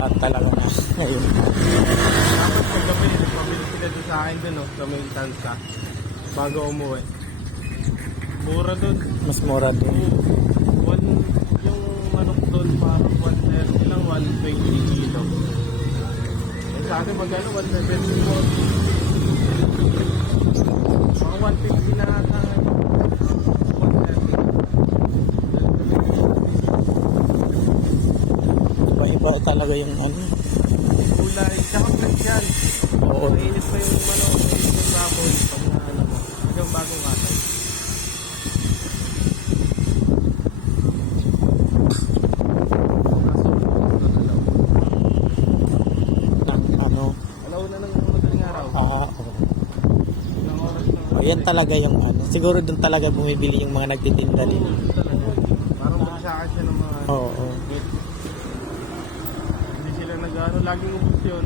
lahat talaga na ngayon. Dapat pagpabili sila doon sa akin doon, no, sa may tansa, bago umuwi. Mura doon. Mas mura din. Yung manok doon, parang 130 lang, 120 kilo. Eh sa akin, magkano? 170 po. Mga 150 na ata. 130. Iba-iba talaga yung ano. Kulay, tsaka fresh yan. Oo. Mainit pa yung manok, mainit yung baboy. Pag na ano mo, hanggang bagong katay. Alaw na ng madaling araw. Oo. Ilang oras na. O, yan talaga yung ano. Siguro doon talaga bumibili yung mga nagtitinda din. Parang bagsakan siya ng mga Oo. hindi sila nag-ano, laging ubos yun.